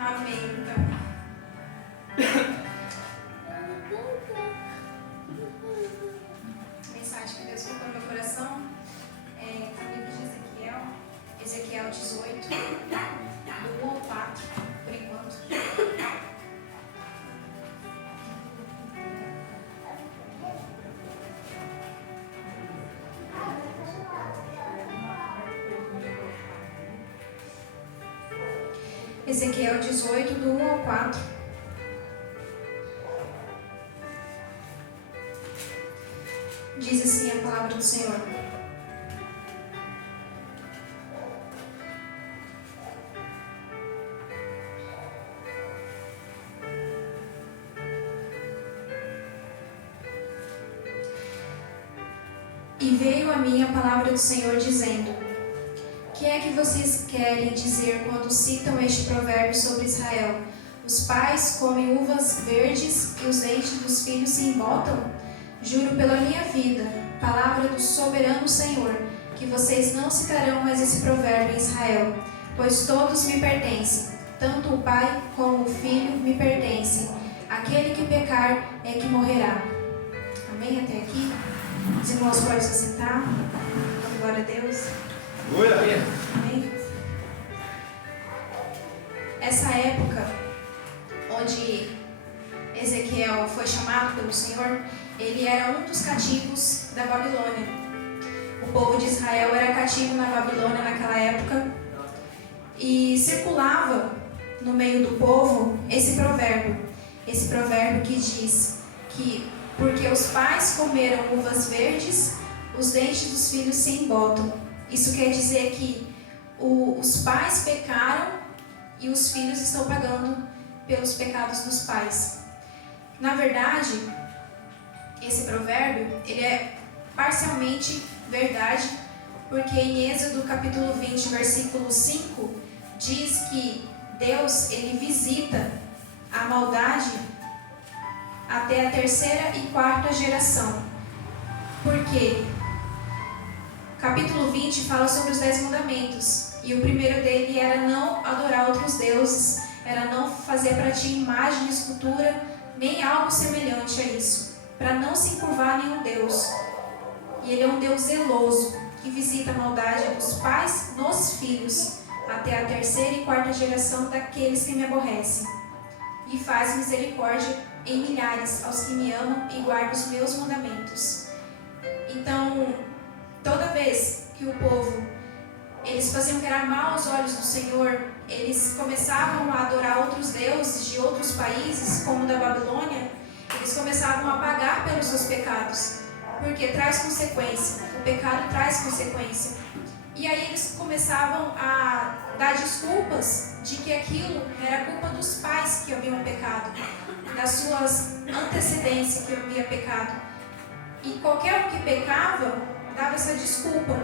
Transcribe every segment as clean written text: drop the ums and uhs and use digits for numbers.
Amém, então. A mensagem que Deus colocou no meu coração é o livro de Ezequiel 18, do 1 ao 4, por enquanto. Ezequiel 18, do 1 ao 4. Diz assim a palavra do Senhor. E veio a mim a palavra do Senhor dizendo: o que é que vocês querem dizer quando citam este provérbio sobre Israel? Os pais comem uvas verdes e os dentes dos filhos se embotam? Juro pela minha vida, palavra do soberano Senhor, que vocês não citarão mais esse provérbio em Israel, pois todos me pertencem, tanto o pai como o filho me pertencem. Aquele que pecar é que morrerá. Amém? Até aqui? Os irmãos podem se sentar. Glória a Deus. Amém? Essa época onde Ezequiel foi chamado pelo Senhor, ele era um dos cativos da Babilônia. O povo de Israel era cativo na Babilônia naquela época e circulava no meio do povo esse provérbio que diz que porque os pais comeram uvas verdes, os dentes dos filhos se embotam. Isso quer dizer que os pais pecaram e os filhos estão pagando pelos pecados dos pais. Na verdade, esse provérbio ele é parcialmente verdade, porque em Êxodo capítulo 20, versículo 5, diz que Deus ele visita a maldade até a terceira e quarta geração. Por quê? Capítulo 20 fala sobre os 10 mandamentos, e o primeiro dele era não adorar outros deuses, era não fazer para ti imagem, escultura, nem algo semelhante a isso, para não se encurvar a nenhum Deus. E ele é um Deus zeloso, que visita a maldade dos pais nos filhos, até a terceira e quarta geração daqueles que me aborrecem. E faz misericórdia em milhares aos que me amam e guardam os meus mandamentos. Então, toda vez que o povo, eles faziam que era mal aos olhos do Senhor, eles começavam a adorar outros deuses de outros países, como da Babilônia, eles começavam a pagar pelos seus pecados, porque traz consequência, o pecado traz consequência. E aí eles começavam a dar desculpas de que aquilo era culpa dos pais que haviam pecado, das suas antecedências que havia pecado. E qualquer um que pecava dava essa desculpa.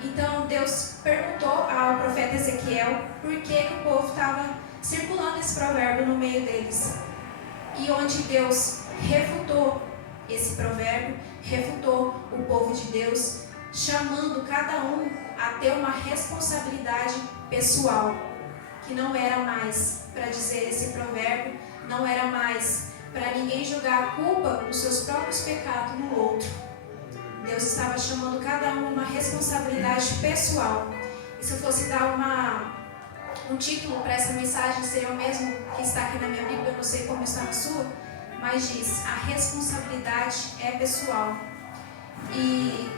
Então Deus perguntou ao profeta Ezequiel por que o povo estava circulando esse provérbio no meio deles. E onde Deus refutou esse provérbio, refutou o povo de Deus, chamando cada um a ter uma responsabilidade pessoal, que não era mais para dizer esse provérbio, não era mais para ninguém jogar a culpa dos seus próprios pecados no outro. Deus estava chamando cada um a uma responsabilidade pessoal. E se eu fosse dar um título para essa mensagem, seria o mesmo que está aqui na minha Bíblia, eu não sei como está na sua, mas diz: a responsabilidade é pessoal. E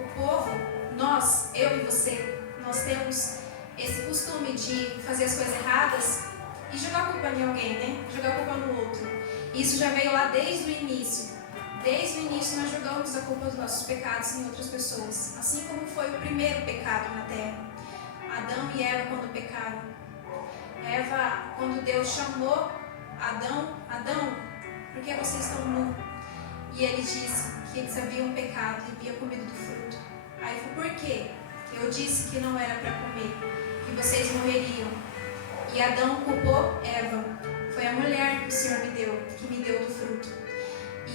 o povo, nós, eu e você, nós temos esse costume de fazer as coisas erradas e jogar a culpa em alguém, né? Jogar a culpa no outro. Isso já veio lá desde o início. Desde o início nós jogamos a culpa dos nossos pecados em outras pessoas. Assim como foi o primeiro pecado na terra. Adão e Eva quando pecaram. Eva, quando Deus chamou Adão, por que vocês estão nus? E ele disse que eles haviam pecado e haviam comido do fruto. Aí foi por quê? Eu disse que não era para comer, que vocês morreriam. E Adão culpou Eva. Foi a mulher que o Senhor me deu, que me deu do fruto.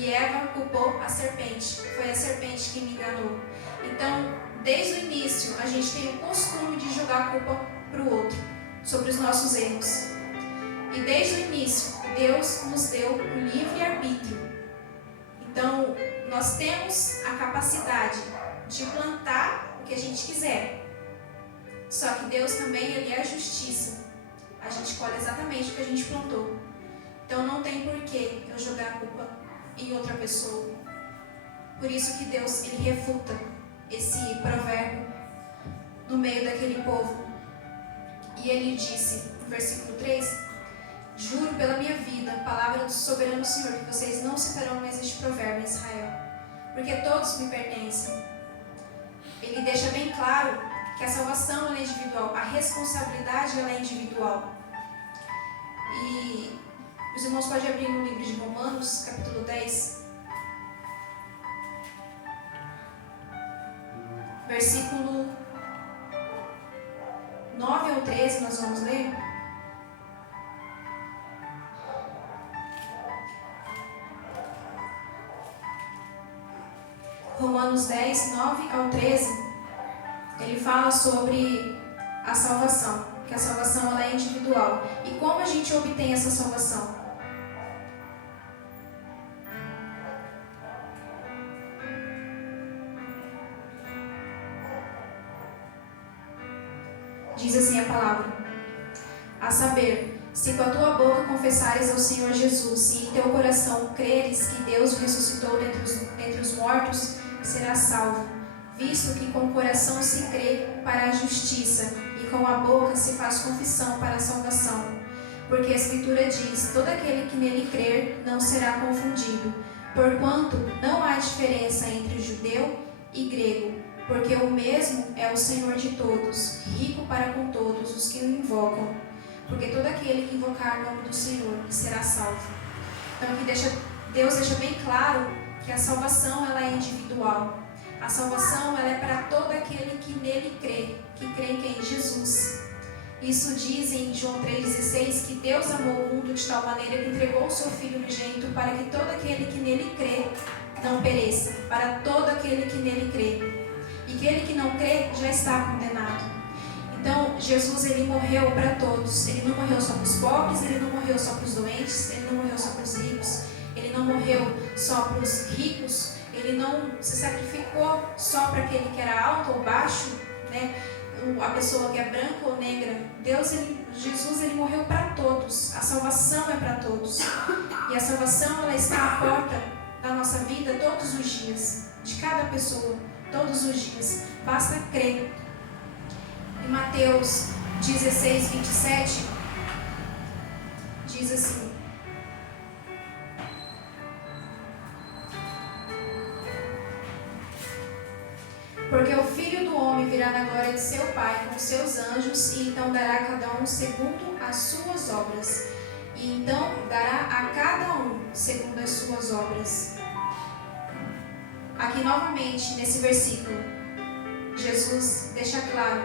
E Eva culpou a serpente. Foi a serpente que me enganou. Então, desde o início, a gente tem o costume de jogar a culpa para o outro, sobre os nossos erros. E desde o início, Deus nos deu o livre-arbítrio. Então, nós temos a capacidade de plantar o que a gente quiser. Só que Deus também, Ele é a justiça. A gente colhe exatamente o que a gente plantou. Então, não tem porquê eu jogar a culpa em outra pessoa. Por isso que Deus, Ele refuta esse provérbio no meio daquele povo. E Ele disse, no versículo 3, juro pela minha vida, palavra do soberano Senhor, que vocês não citarão mais este provérbio em Israel, porque todos me pertencem. Ele deixa bem claro que a salvação ela é individual, a responsabilidade ela é individual. E os irmãos podem abrir no livro de Romanos, capítulo 10, versículo 9 ao 13, nós vamos ler. Romanos 10, 9 ao 13, ele fala sobre a salvação, que a salvação ela é individual. E como a gente obtém essa salvação? Diz assim a palavra: a saber, se com a tua boca confessares ao Senhor Jesus e em teu coração creres que Deus o ressuscitou dentre os mortos, serás salvo, visto que com o coração se crê para a justiça e com a boca se faz confissão para a salvação. Porque a Escritura diz, todo aquele que nele crer não será confundido, porquanto não há diferença entre judeu e grego, porque o mesmo é o Senhor de todos, rico para com todos os que o invocam, porque todo aquele que invocar o nome do Senhor será salvo. Então aqui Deus deixa bem claro que a salvação ela é individual. A salvação ela é para todo aquele que nele crê, que crê em quem? Jesus. Isso diz em João 3,16 que Deus amou o mundo de tal maneira que entregou o seu Filho unigênito para que todo aquele que nele crê não pereça, para todo aquele que nele crê. E aquele que não crê já está condenado. Então, Jesus ele morreu para todos. Ele não morreu só para os pobres, ele não morreu só para os doentes, ele não morreu só para os ricos, ele não morreu só para os ricos, ele não se sacrificou só para aquele que era alto ou baixo, né? A pessoa que é branca ou negra. Jesus ele morreu para todos. A salvação é para todos. E a salvação ela está à porta da nossa vida todos os dias, de cada pessoa, todos os dias. Basta crer. Em Mateus 16, 27, diz assim: porque o Filho do Homem virá na glória de seu Pai com seus anjos, e então dará a cada um segundo as suas obras. E então dará a cada um segundo as suas obras. Aqui novamente, nesse versículo, Jesus deixa claro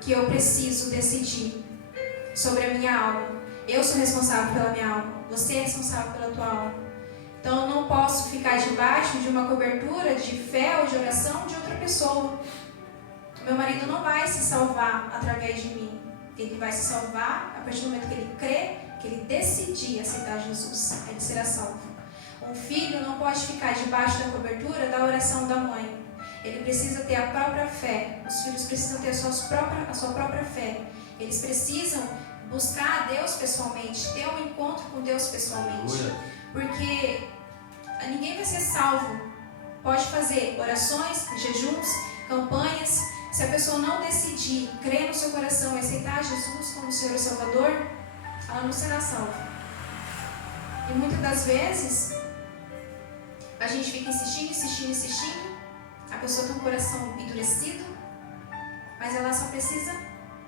que eu preciso decidir sobre a minha alma. Eu sou responsável pela minha alma. Você é responsável pela tua alma. Então eu não posso ficar debaixo de uma cobertura de fé ou de oração de outra pessoa. Meu marido não vai se salvar através de mim. Ele vai se salvar a partir do momento que ele crê, que ele decidir aceitar Jesus. Ele será salvo. Um filho não pode ficar debaixo da cobertura da oração da mãe. Ele precisa ter a própria fé. Os filhos precisam ter a sua própria fé. Eles precisam buscar a Deus pessoalmente, ter um encontro com Deus pessoalmente. Porque ninguém vai ser salvo. Pode fazer orações, jejuns, campanhas. Se a pessoa não decidir crer no seu coração e aceitar Jesus como Senhor e Salvador, ela não será salva. E muitas das vezes a gente fica insistindo. A pessoa tem um coração endurecido, mas ela só precisa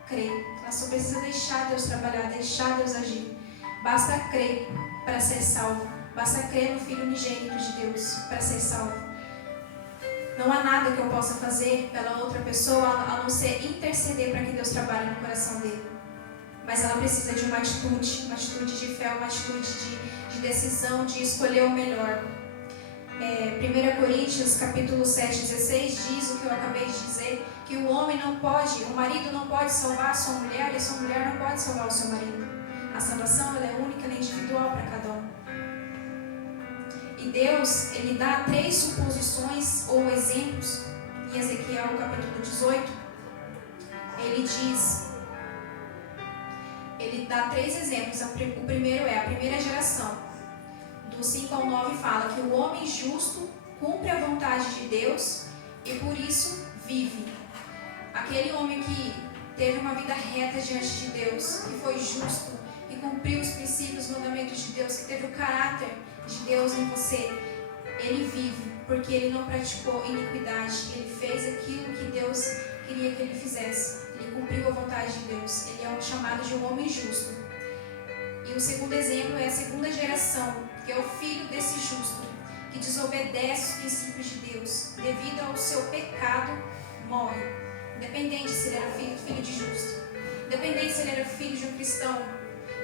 crer. Ela só precisa deixar Deus trabalhar, deixar Deus agir. Basta crer para ser salvo. Basta crer no Filho unigênito de Deus para ser salvo. Não há nada que eu possa fazer pela outra pessoa a não ser interceder para que Deus trabalhe no coração dele. mas ela precisa de uma atitude de fé, uma atitude de decisão, de escolher o melhor. 1 Coríntios capítulo 7, 16 diz o que eu acabei de dizer, que o marido não pode salvar a sua mulher e a sua mulher não pode salvar o seu marido. A salvação ela é única, ela é individual para cada um. E Deus, Ele dá 3 suposições ou exemplos em Ezequiel capítulo 18. Ele dá 3 exemplos. O primeiro é a primeira geração. Do 5 ao 9 fala que o homem justo cumpre a vontade de Deus e por isso vive. Aquele homem que teve uma vida reta diante de Deus, que foi justo, que cumpriu os princípios, os mandamentos de Deus, que teve o caráter de Deus em você, ele vive, porque ele não praticou iniquidade, ele fez aquilo que Deus queria que ele fizesse, ele cumpriu a vontade de Deus, ele é chamado de um homem justo. E o segundo exemplo é a segunda geração, que é o filho desse justo, que desobedece os princípios de Deus, devido ao seu pecado, morre. Independente se ele era filho de justo, independente se ele era filho de um cristão,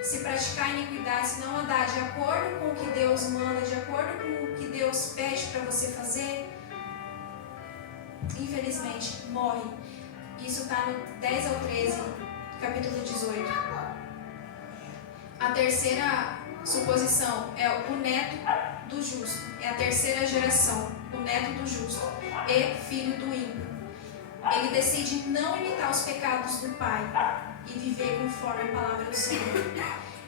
se praticar iniquidade, se não andar de acordo com o que Deus manda, de acordo com o que Deus pede para você fazer, infelizmente, morre. Isso está no 10 ao 13, capítulo 18. A terceira suposição é o neto do justo. É a terceira geração, o neto do justo e filho do ímpio. Ele decide não imitar os pecados do pai e viver conforme a palavra do Senhor.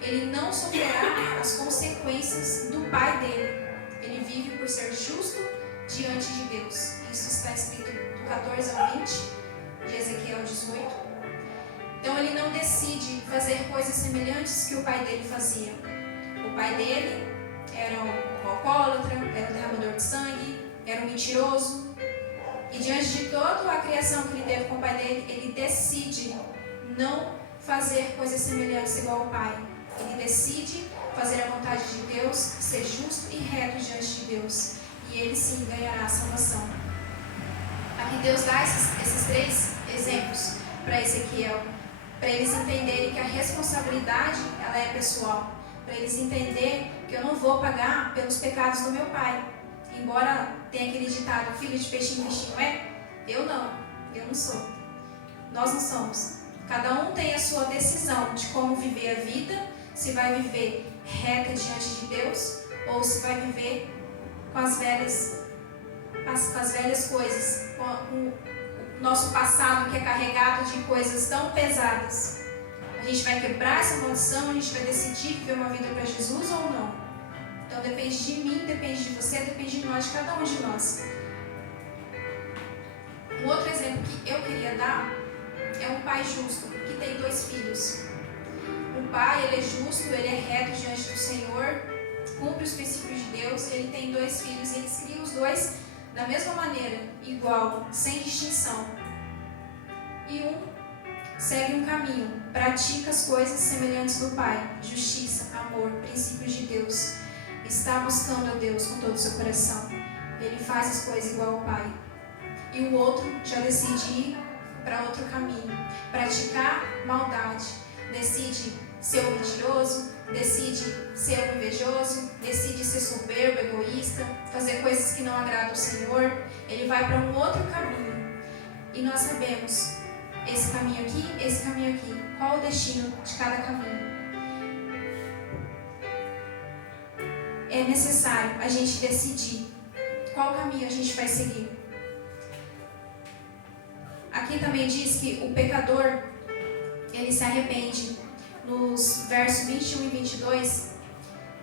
Ele não sofrerá as consequências do pai dele. Ele vive por ser justo diante de Deus. Isso está escrito do 14 ao 20 de Ezequiel 18. Então ele não decide fazer coisas semelhantes que o pai dele fazia. O pai dele era um alcoólatra, era um derramador de sangue, era um mentiroso. E diante de toda a criação que ele teve com o pai dele, ele decide não fazer coisas semelhantes igual ao pai. Ele decide fazer a vontade de Deus, ser justo e reto diante de Deus. E ele sim ganhará a salvação. Aqui Deus dá esses 3 exemplos para Ezequiel, para eles entenderem que a responsabilidade ela é pessoal, para eles entenderem que eu não vou pagar pelos pecados do meu pai. Embora tenha aquele ditado, filho de peixinho, peixinho é, eu não sou. Nós não somos. Cada um tem a sua decisão de como viver a vida, se vai viver reta diante de Deus ou se vai viver com as velhas coisas, com o nosso passado que é carregado de coisas tão pesadas. A gente vai quebrar essa maldição, a gente vai decidir viver uma vida para Jesus ou não. Então depende de mim, depende de você, depende de nós, de cada um de nós. Um outro exemplo que eu queria dar é um pai justo, que tem 2 filhos. O pai, ele é justo, ele é reto diante do Senhor, cumpre os princípios de Deus, ele tem 2 filhos, e eles criam os 2 da mesma maneira, igual, sem distinção. E um segue um caminho, pratica as coisas semelhantes do pai, justiça, amor, princípios de Deus. Está buscando a Deus com todo o seu coração. Ele faz as coisas igual ao pai. E o outro já decide ir para outro caminho, praticar maldade, decide ser um mentiroso, decide ser um invejoso, decide ser soberbo, egoísta, fazer coisas que não agradam o Senhor. Ele vai para um outro caminho. E nós sabemos, esse caminho aqui, qual o destino de cada caminho. É necessário a gente decidir qual caminho a gente vai seguir. Aqui também diz que o pecador, ele se arrepende. Nos versos 21 e 22,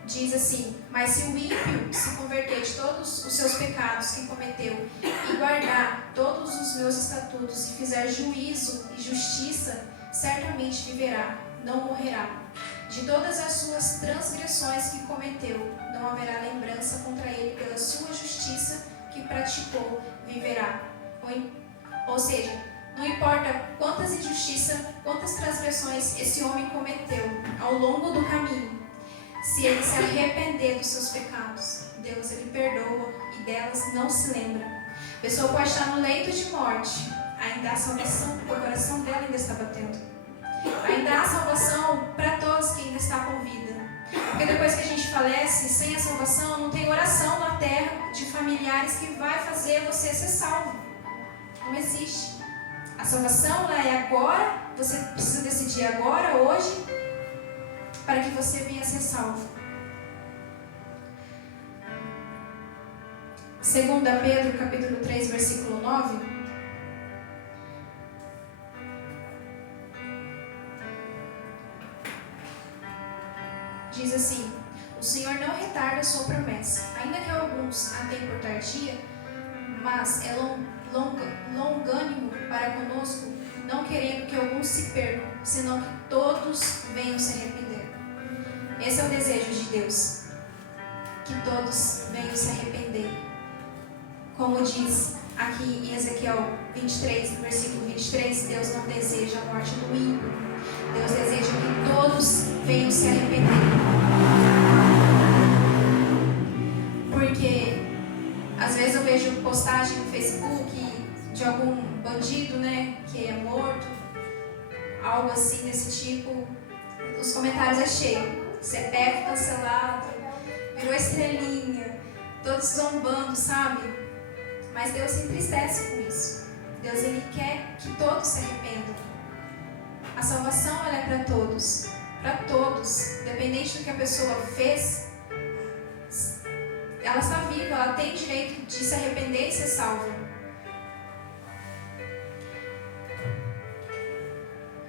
diz assim: mas se o ímpio se converter de todos os seus pecados que cometeu e guardar todos os meus estatutos e fizer juízo e justiça, certamente viverá, não morrerá. De todas as suas transgressões que cometeu, não haverá lembrança contra ele, pela sua justiça que praticou, viverá. Ou seja, não importa quantas injustiças, quantas transgressões esse homem cometeu ao longo do caminho, se ele se arrepender dos seus pecados, Deus ele perdoa e delas não se lembra. A pessoa pode estar no leito de morte, ainda a salvação, o coração dela ainda está batendo. ainda há salvação para todos que ainda estão com vida. Porque depois que a gente falece, sem a salvação, não tem oração na terra de familiares que vai fazer você ser salvo. Não existe. A salvação ela é agora, você precisa decidir agora, hoje, para que você venha a ser salvo. 2 Pedro, capítulo 3, versículo 9. Diz assim: o Senhor não retarda a sua promessa, ainda que alguns a tenham por tardia, mas é longânimo para conosco, não querendo que alguns se percam, senão que todos venham se arrepender. Esse é o desejo de Deus, que todos venham se arrepender. Como diz aqui em Ezequiel 23, no versículo 23, Deus não deseja a morte do ímpio. Deus deseja que todos venham se arrepender. Porque às vezes eu vejo postagem no Facebook de algum bandido, né, que é morto, algo assim desse tipo. Os comentários é cheio. CPF cancelado, virou estrelinha, todos zombando, sabe? Mas Deus se entristece com isso. Deus, Ele quer que todos se arrependam. A salvação, ela é para todos. Para todos. Independente do que a pessoa fez, ela está viva, ela tem direito de se arrepender e ser salva.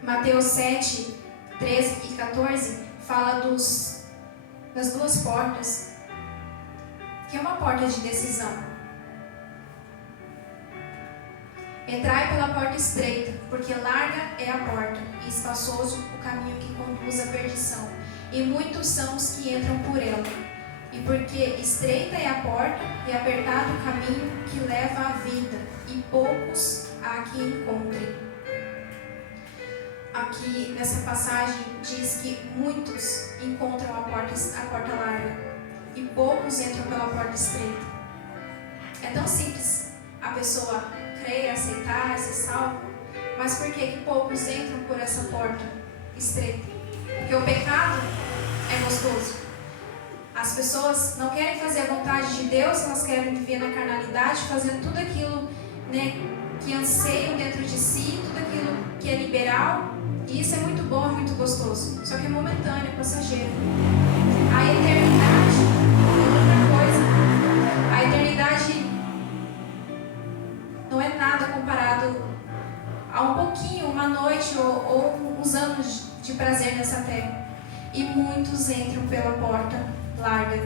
Mateus 7, 13 e 14 fala das duas portas, que é uma porta de decisão. Entrai pela porta estreita, porque larga é a porta, e espaçoso o caminho que conduz à perdição, e muitos são os que entram por ela. E porque estreita é a porta, e apertado o caminho que leva à vida, e poucos há que encontrem. Aqui nessa passagem diz que muitos encontram a porta larga, e poucos entram pela porta estreita. É tão simples a pessoa crer, aceitar, ser salvo, mas por que poucos entram por essa porta estreita? Porque o pecado é gostoso. As pessoas não querem fazer a vontade de Deus, elas querem viver na carnalidade, fazendo tudo aquilo, né, que anseiam dentro de si, tudo aquilo que é liberal, e isso é muito bom, é muito gostoso, só que é momentâneo, é passageiro. A eternidade é outra coisa. A eternidade não é nada comparado a um pouquinho, uma noite ou uns anos de prazer nessa terra. E muitos entram pela porta larga,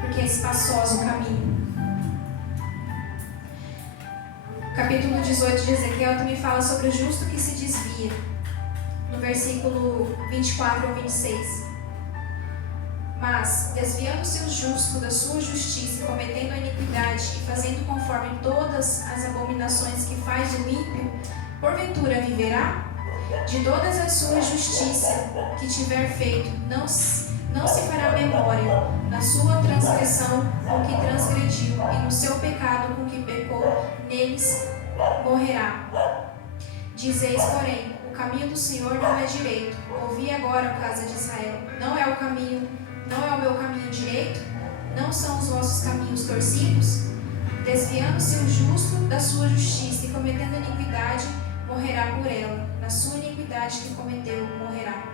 porque é espaçoso o caminho. Capítulo 18 de Ezequiel também fala sobre o justo que se desvia, no versículo 24 ao 26. Mas, desviando-se o justo da sua justiça, cometendo a iniquidade e fazendo conforme todas as abominações que faz o ímpio, porventura viverá? De todas as suas justiça que tiver feito, não se fará memória, na sua transgressão com que transgrediu, e no seu pecado com que pecou, neles morrerá. Dizeis, porém, o caminho do Senhor não é direito. Ouvi agora, casa de Israel, não é o meu caminho direito? Não são os vossos caminhos torcidos? Desviando-se o justo da sua justiça e cometendo iniquidade, morrerá por ela. Na sua iniquidade que cometeu, morrerá.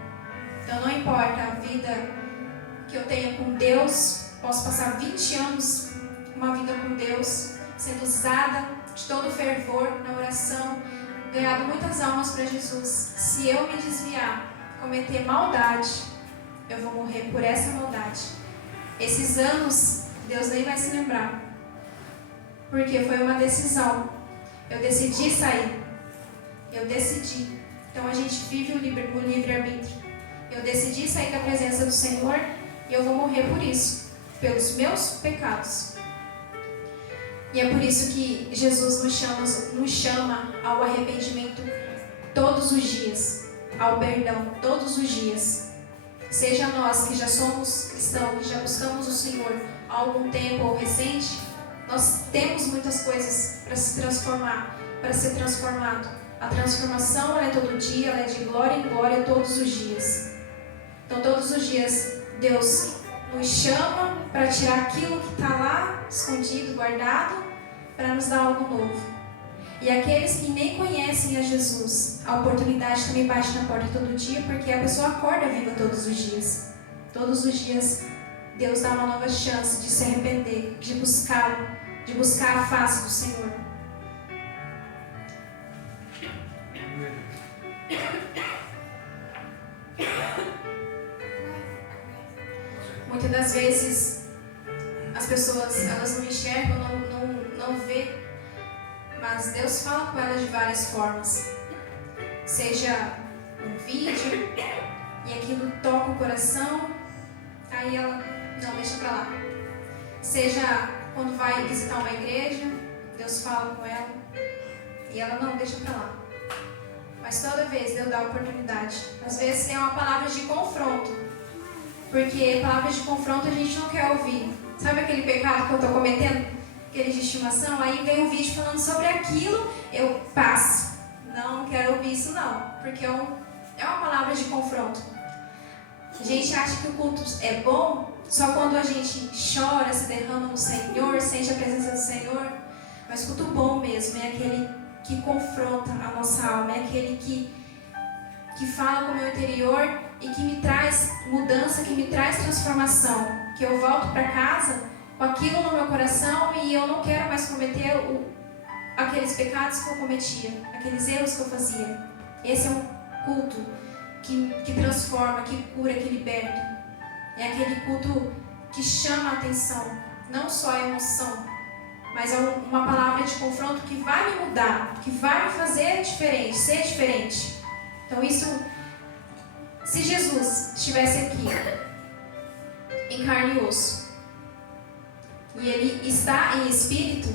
Então não importa a vida que eu tenha com Deus, posso passar 20 anos, uma vida com Deus, sendo usada de todo fervor na oração, ganhado muitas almas para Jesus. Se eu me desviar, cometer maldade, eu vou morrer por essa maldade. Esses anos, Deus nem vai se lembrar. Porque foi uma decisão. Eu decidi sair. Eu decidi. Então a gente vive o livre-arbítrio. Eu decidi sair da presença do Senhor e eu vou morrer por isso. Pelos meus pecados. E é por isso que Jesus nos chama ao arrependimento todos os dias. Ao perdão todos os dias. Seja nós que já somos cristãos, que já buscamos o Senhor há algum tempo ou recente, nós temos muitas coisas para se transformar, para ser transformado. A transformação ela é todo dia, ela é de glória em glória todos os dias. Então todos os dias Deus nos chama para tirar aquilo que está lá, escondido, guardado, para nos dar algo novo. E aqueles que nem conhecem a Jesus, a oportunidade também bate na porta todo dia, porque a pessoa acorda viva todos os dias. Todos os dias Deus dá uma nova chance de se arrepender, de buscá-lo, de buscar a face do Senhor. Muitas das vezes as pessoas elas não enxergam, não vê, mas Deus fala com elas de várias formas. Seja um vídeo e aquilo toca o coração, aí ela não deixa pra lá. Seja quando vai visitar uma igreja, Deus fala com ela e ela não deixa pra lá. Mas toda vez Deus dá oportunidade. Às vezes é uma palavra de confronto, porque palavras de confronto a gente não quer ouvir. Sabe aquele pecado que eu estou cometendo? Aquele de estimação? Aí vem um vídeo falando sobre aquilo, eu passo. Não quero ouvir isso não, porque é uma palavra de confronto. A gente acha que o culto é bom só quando a gente chora, se derrama no Senhor, sente a presença do Senhor. Mas culto bom mesmo é aquele que confronta a nossa alma, é aquele que fala com o meu interior e que me traz mudança, que me traz transformação. Que eu volto para casa com aquilo no meu coração e eu não quero mais cometer aqueles pecados que eu cometia, aqueles erros que eu fazia. Esse é um culto que transforma, que cura, que liberta. É aquele culto que chama a atenção, não só a emoção, mas é uma palavra de confronto que vai me mudar, que vai me fazer diferente, ser diferente. Então isso, se Jesus estivesse aqui, em carne e osso, e Ele está em espírito,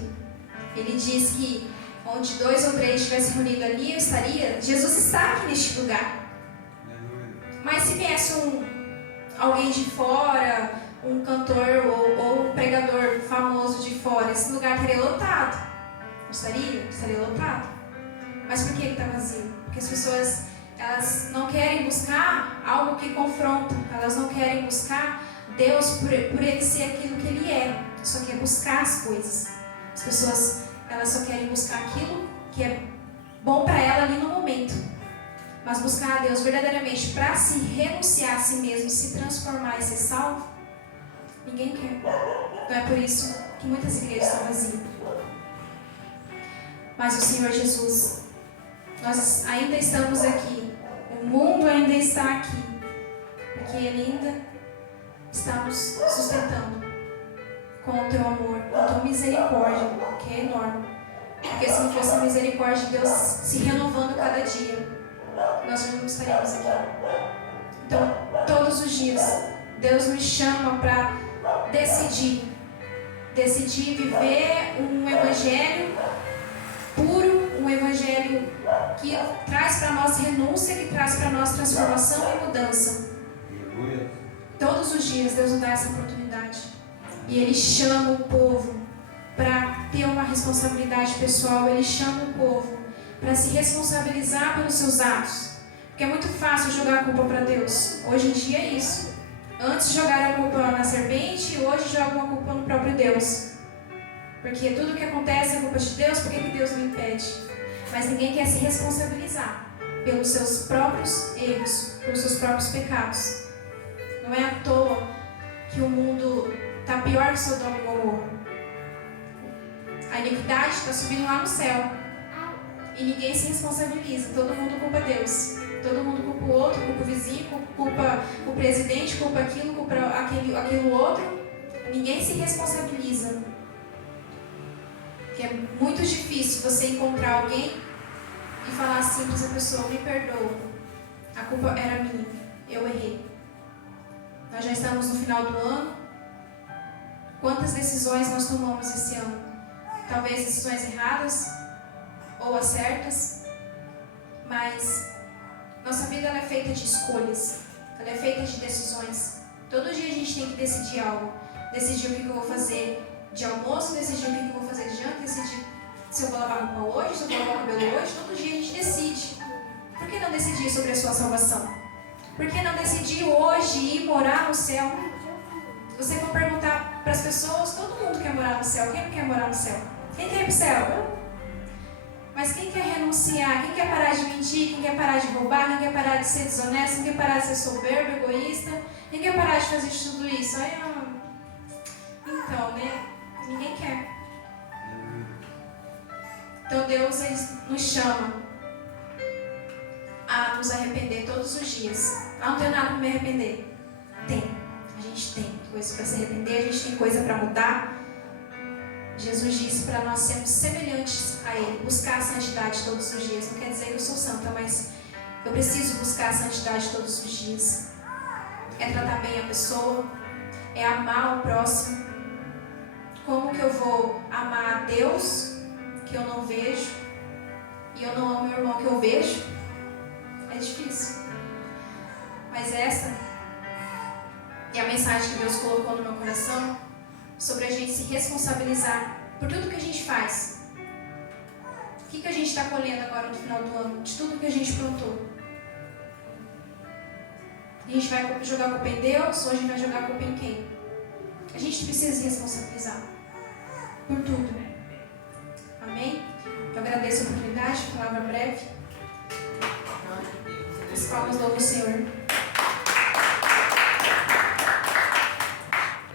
Ele diz que onde 2 ou 3 estivessem reunidos ali, eu estaria. Jesus está aqui neste lugar. Mas se viesse alguém de fora, um cantor ou um pregador famoso de fora, esse lugar estaria lotado. Não estaria? Estaria lotado. Mas por que ele está vazio? Porque as pessoas elas não querem buscar algo que confronta. Elas não querem buscar Deus por Ele ser aquilo que Ele é. Só quer buscar as coisas. As pessoas elas só querem buscar aquilo que é bom para ela ali no momento. Mas buscar a Deus verdadeiramente para se renunciar a si mesmo, se transformar e ser salvo, ninguém quer. Então é por isso que muitas igrejas estão vazias. Mas o Senhor Jesus, nós ainda estamos aqui. O mundo ainda está aqui. Porque Ele ainda está nos sustentando com o Teu amor, com a Tua misericórdia, que é enorme. Porque se não fosse a misericórdia de Deus se renovando cada dia, nós não estaríamos aqui. Então, todos os dias, Deus nos chama para decidir viver um evangelho puro, um evangelho que traz para nós renúncia, que traz para nós transformação e mudança. Todos os dias Deus nos dá essa oportunidade. E Ele chama o povo para ter uma responsabilidade pessoal. Ele chama o povo para se responsabilizar pelos seus atos. Porque é muito fácil jogar a culpa para Deus. Hoje em dia é isso. Antes jogaram a culpa na serpente, hoje jogam a culpa no próprio Deus. Porque tudo que acontece é culpa de Deus, por que Deus não impede? Mas ninguém quer se responsabilizar pelos seus próprios erros, pelos seus próprios pecados. Não é à toa que o mundo está pior que Sodoma e Gomorra. A iniquidade está subindo lá no céu. E ninguém se responsabiliza, todo mundo culpa Deus. Todo mundo culpa o outro, culpa o vizinho, culpa o presidente, culpa aquilo, culpa aquilo outro. Ninguém se responsabiliza. Porque é muito difícil você encontrar alguém e falar assim para essa pessoa: me perdoa, a culpa era minha, eu errei. Nós já estamos no final do ano. Quantas decisões nós tomamos esse ano? Talvez decisões erradas ou as certas, mas nossa vida ela é feita de escolhas, ela é feita de decisões. Todo dia a gente tem que decidir algo. Decidir o que eu vou fazer de almoço, decidir o que eu vou fazer de janta, decidir se eu vou lavar roupa hoje, se eu vou lavar o cabelo hoje. Todo dia a gente decide. Por que não decidir sobre a sua salvação? Por que não decidir hoje ir morar no céu? Se você for perguntar para as pessoas, todo mundo quer morar no céu. Quem não quer morar no céu? Quem quer ir para o céu? Mas quem quer renunciar? Quem quer parar de mentir? Quem quer parar de roubar? Quem quer parar de ser desonesto? Quem quer parar de ser soberbo, egoísta? Quem quer parar de fazer tudo isso? Então, né? Ninguém quer. Então Deus ele nos chama a nos arrepender todos os dias. Não tenho nada para me arrepender. Tem. A gente tem coisa para se arrepender, a gente tem coisa para mudar. Jesus disse para nós sermos semelhantes a Ele, buscar a santidade todos os dias. Não quer dizer que eu sou santa, mas eu preciso buscar a santidade todos os dias. É tratar bem a pessoa, é amar o próximo. Como que eu vou amar a Deus, que eu não vejo, e eu não amo meu irmão que eu vejo? É difícil. Mas essa é a mensagem que Deus colocou no meu coração, sobre a gente se responsabilizar por tudo que a gente faz. O que a gente está colhendo agora no final do ano? De tudo que a gente plantou. A gente vai jogar a culpa em Deus ou a gente vai jogar a culpa em quem? A gente precisa se responsabilizar por tudo. Amém? Eu agradeço a oportunidade, palavra breve. As palmas louvam o Senhor.